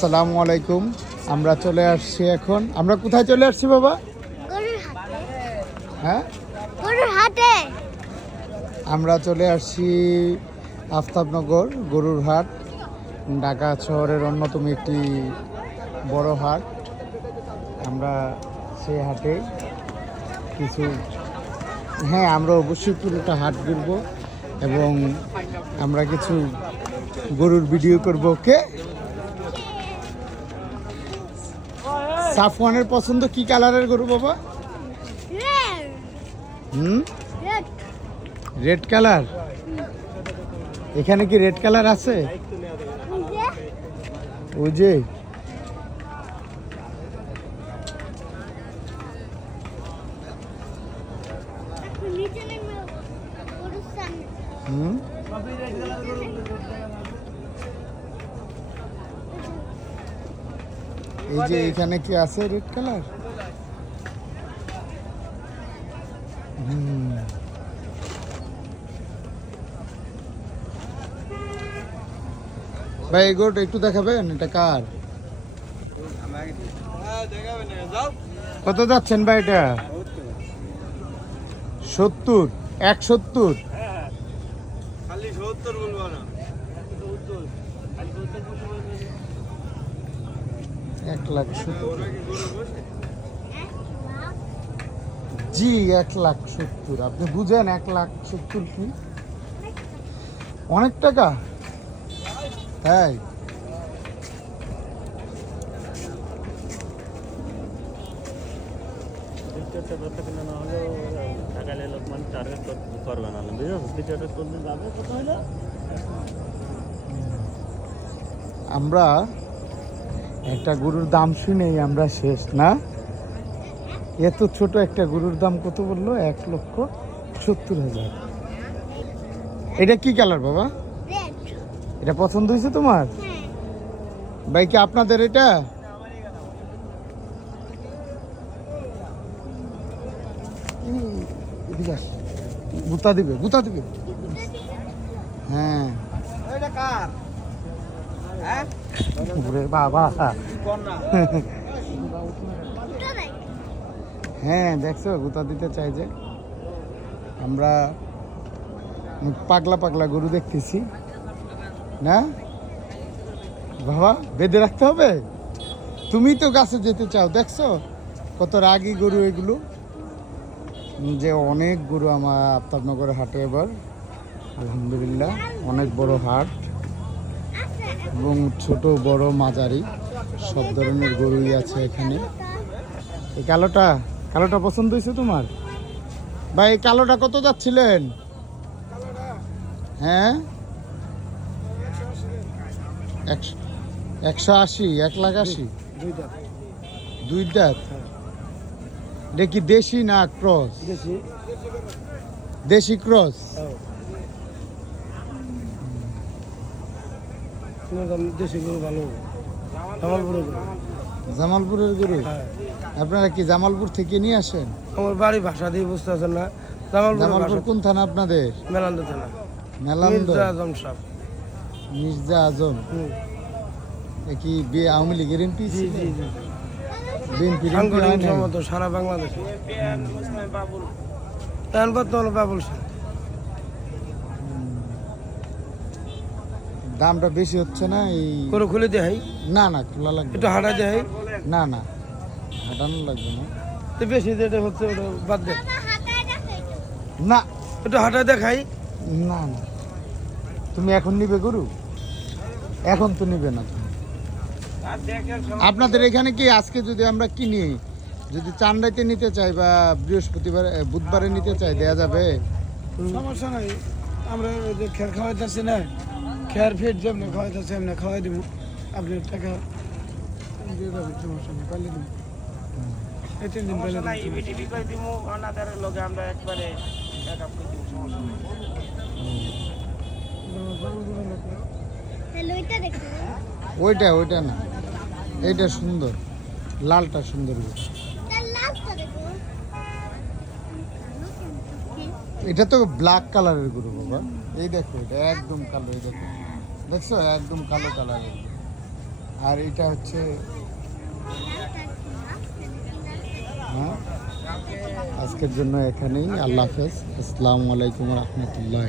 আসসালামু আলাইকুম। আমরা চলে আসছি এখন। আমরা কোথায় চলে আসছি বাবা? হ্যাঁ, গরুর হাটে। আমরা চলে আসছি আফতাবনগর গরুর হাট, ঢাকা শহরের অন্যতম একটি বড় হাট। আমরা সেই হাটে কিছু আমরা অবশ্যই পুরোটা হাট ঘুরবো এবং আমরা কিছু গরুর ভিডিও করব। ওকে, সাফওয়ানের পছন্দ কি কালারের গরু বাবা? Red colour. এখানে কি রেড কালার আছে? ওই যে এই যে এখানে কি আছে রেড কালার? ভাই এই গরুটা একটু দেখাবেন, এটা কার? কত যাচ্ছেন ভাই এটা? 70, 170। 1,70,000। জি 1,70,000। আপনি বুঝেন 1,70,000 কি? অনেক টাকা। তাই আমরা একটা গরুর দাম শুনেই আমরা শেষ না। এত ছোট একটা গরুর দাম কত বললো? 1,70,000। এটা কি কালার বাবা? এটা পছন্দ হয়েছে তোমার? ভাই কি আপনাদের এটা? গুতা দিবে, গুতা দিবে। হ্যাঁ বাবা, হ্যাঁ দেখছো গুতা দিতে চাই যে। আমরা পাগলা পাগলা গরু দেখতেছি না বাবা, বেঁধে রাখতে হবে। তুমি তো গাছে যেতে চাও, দেখছো কত রাগী গরু এগুলো। যে অনেক গরু আমার আফতাবনগরের হাটে এবার, আলহামদুলিল্লাহ অনেক বড় হাট এবং ছোট বড় মাঝারি সব ধরনের গরুই আছে এখানে। এই কালোটা, কালোটা পছন্দ হয়েছে তোমার? ভাই এই কালোটা কত যাচ্ছিলেন? হ্যাঁ 180, 1,80,000। দুই দাঁত। এটা কি দেশি না ক্রস? দেশি ক্রস। জামালপুরের গরু। আপনারা কি জামালপুর থেকে নিয়ে আসেন? আমার বাড়ি ভাষা দিয়ে বুঝতে পারছেন না। জামালপুর কোন থানা আপনাদের? মেলান্দ থানা। মেলান্দ। আজম সাহেব। মির্জা আজম। কি আওয়ামী লীগের এমপি? সারা বাংলাদেশে বাবুল। দামটা বেশি হচ্ছে না? এই করে খুলে দেয়? না না খোলা লাগবে, একটু হাঁটা দেয়। না না হাঁটানো লাগবে না। তো বেশি যেটা হচ্ছে ওটা বাদ দে না, একটু হাঁটা দেখাই। না না তুমি এখন নিবে গরু? এখন তো নিবে না তুমি। আপনাদের এখানে কি আজকে যদি আমরা কিনি, যদি চান্দাইতে নিতে চাই বা বৃহস্পতিবার বুধবারে নিতে চাই, দেয়া যাবে? সমস্যা নাই। আমরা যে খের খাওয়াইতেছি না, খের ফেট যেমনি খাওয়াইতেছি এমনি খাওয়াই দিব। আপনি টাকা দিয়ে দেবেন, সমস্যা নেই, পাইলে দিব। এই 3 দিন পাইলে ওইটা ওইটা না, এইটা সুন্দর, লালটা সুন্দর। এটা তো ব্ল্যাক কালারের গরু বাবা। এই দেখো এটা একদম কালো, এই দেখো, দেখছো একদম কালো কালারের। আর এটা হচ্ছে হ্যাঁ, আজকের জন্য এখানেই। আল্লাহ হাফেজ। আসসালামু আলাইকুম রহমতুল্লাহ।